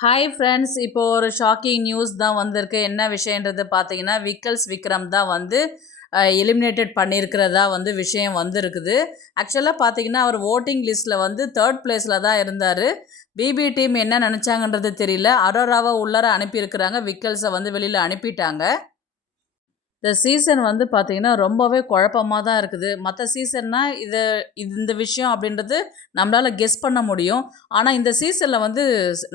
Hi friends, இப்போ ஒரு shocking news தான் வந்திருக்கு. என்ன விஷயன்றது பார்த்தீங்கன்னா, விக்ரம் தான் வந்து எலிமினேட்டட் பண்ணியிருக்கிறதா வந்து விஷயம் வந்திருக்குது. ஆக்சுவலாக பார்த்தீங்கன்னா, அவர் ஓட்டிங் லிஸ்ட்டில் வந்து 3rd பிளேஸில் தான் இருந்தார். பிபி டீம் என்ன நினச்சாங்கன்றது தெரியல. அரோராவை உள்ளார அனுப்பியிருக்கிறாங்க, விக்கல்ஸை வந்து வெளியில் அனுப்பிட்டாங்க. இந்த சீசன் வந்து பார்த்திங்கன்னா ரொம்பவே குழப்பமாக தான் இருக்குது. மற்ற சீசன்னா இந்த விஷயம் அப்படின்றது நம்மளால் கெஸ் பண்ண முடியும். ஆனால் இந்த சீசனில் வந்து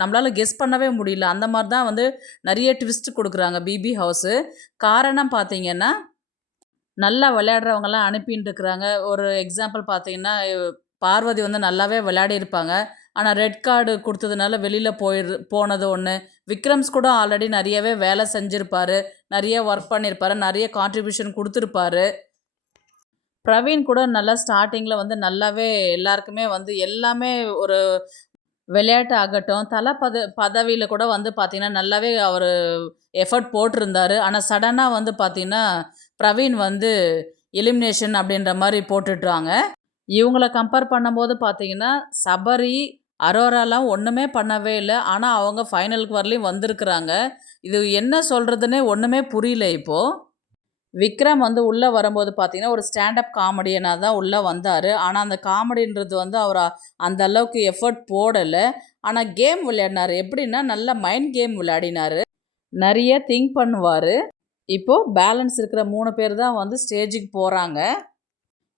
நம்மளால் கெஸ் பண்ணவே முடியல. அந்த மாதிரி தான் வந்து நிறைய ட்விஸ்ட் கொடுக்குறாங்க பிபி ஹவுஸு. காரணம் பார்த்திங்கன்னா, நல்லா விளையாடுறவங்கலாம் அனுப்பின்னு இருக்கிறாங்க. ஒரு எக்ஸாம்பிள் பார்த்தீங்கன்னா, பார்வதி வந்து நல்லாவே விளையாடியிருப்பாங்க. ஆனால் ரெட் கார்டு கொடுத்ததுனால வெளியில் போனது ஒன்று. விக்ரம்ஸ் கூட ஆல்ரெடி நிறையவே வேலை செஞ்சுருப்பார், நிறைய ஒர்க் பண்ணியிருப்பார், நிறைய கான்ட்ரிபியூஷன் கொடுத்துருப்பாரு. பிரவீன் கூட நல்லா ஸ்டார்டிங்கில் வந்து நல்லாவே எல்லாருக்குமே வந்து எல்லாமே ஒரு விளையாட்டு ஆகட்டும், பதவியில் கூட வந்து பார்த்திங்கன்னா நல்லாவே அவர் எஃபர்ட் போட்டிருந்தார். ஆனால் சடனாக வந்து பார்த்திங்கன்னா பிரவீன் வந்து எலிமினேஷன் அப்படின்ற மாதிரி போட்டுட்றாங்க. இவங்கள கம்பேர் பண்ணும்போது பார்த்தீங்கன்னா, சபரி, அரோராலாம் ஒன்றுமே பண்ணவே இல்ல. ஆனால் அவங்க ஃபைனலுக்கு வரலையும் வந்திருக்கிறாங்க. இது என்ன சொல்கிறதுன்னே ஒன்றுமே புரியல இப்போது. விக்ரம் வந்து உள்ளே வரும்போது பார்த்தீங்கன்னா, ஒரு ஸ்டாண்டப் காமெடியனாக தான் உள்ளே வந்தார். ஆனால் அந்த காமெடின்றது வந்து அவர் அந்த அளவுக்கு எஃபர்ட் போடலை. ஆனால் கேம் விளையாடினார். எப்படின்னா, நல்ல மைண்ட் கேம் விளையாடினார். நிறைய திங்க் பண்ணுவார். இப்போது பேலன்ஸ் இருக்கிற 3 பேர் தான் வந்து ஸ்டேஜுக்கு போகிறாங்க.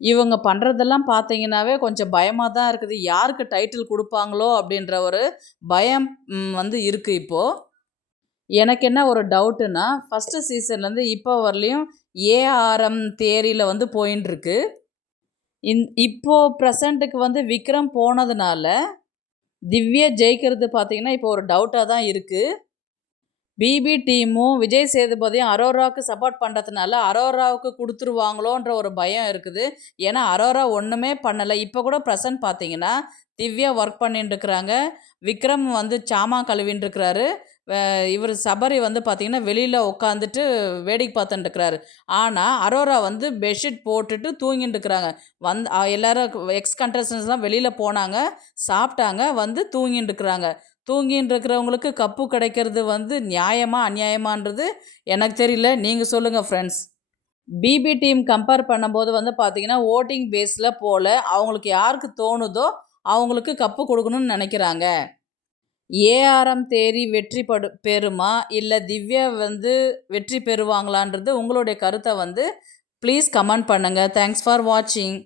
இவங்க பண்ணுறதெல்லாம் பார்த்தீங்கன்னாவே கொஞ்சம் பயமாக தான் இருக்குது. யாருக்கு டைட்டில் கொடுப்பாங்களோ அப்படின்ற ஒரு பயம் வந்து இருக்குது இப்போது. எனக்கு என்ன ஒரு டவுட்டுன்னா, ஃபஸ்ட்டு சீசன்லேருந்து இப்போ வரலையும் ஏஆர்எம் தேரியில் வந்து போயின்ட்டுருக்கு. இப்போது ப்ரெசண்ட்டுக்கு வந்து விக்ரம் போனதுனால திவ்யா ஜெயிக்கிறது பார்த்தீங்கன்னா இப்போ ஒரு டவுட்டாக தான் இருக்குது. பிபி டீமும் விஜய் சேதுபதியும் அரோராவுக்கு சப்போர்ட் பண்ணுறதுனால அரோராவுக்கு கொடுத்துருவாங்களோன்ற ஒரு பயம் இருக்குது. ஏன்னா அரோரா ஒன்றுமே பண்ணலை. இப்போ கூட ப்ரெசன்ட் பார்த்தீங்கன்னா திவ்யா ஒர்க் பண்ணிட்டுருக்குறாங்க. விக்ரம் வந்து சாமான் கழுவின்ட்டுருக்கிறாரு. இவர் சபரி வந்து பார்த்திங்கன்னா வெளியில் உட்காந்துட்டு வேடிக்கை பார்த்துட்டுருக்கிறாரு. ஆனால் அரோரா வந்து பெட்ஷீட் போட்டுட்டு தூங்கிட்டுருக்குறாங்க. எல்லோரும் எக்ஸ் கண்டஸ்டன்ஸ்லாம் வெளியில் போனாங்க, சாப்பிட்டாங்க, வந்து தூங்கிட்டுருக்குறாங்க. தூங்கின்னு இருக்கிறவங்களுக்கு கப்பு கிடைக்கிறது வந்து நியாயமா அநியாயமான்றது எனக்கு தெரியல. நீங்கள் சொல்லுங்கள் ஃப்ரெண்ட்ஸ். பிபி டீம் கம்பேர் பண்ணும்போது வந்து பார்த்தீங்கன்னா ஓட்டிங் பேஸில் போல் அவங்களுக்கு யாருக்கு தோணுதோ அவங்களுக்கு கப்பு கொடுக்கணும்னு நினைக்கிறாங்க. ஏஆர்எம் தேரி பெறுமா இல்லை திவ்யா வந்து வெற்றி பெறுவாங்களான்றது உங்களுடைய கருத்தை வந்து ப்ளீஸ் கமெண்ட் பண்ணுங்கள். தேங்க்ஸ் ஃபார் வாட்சிங்.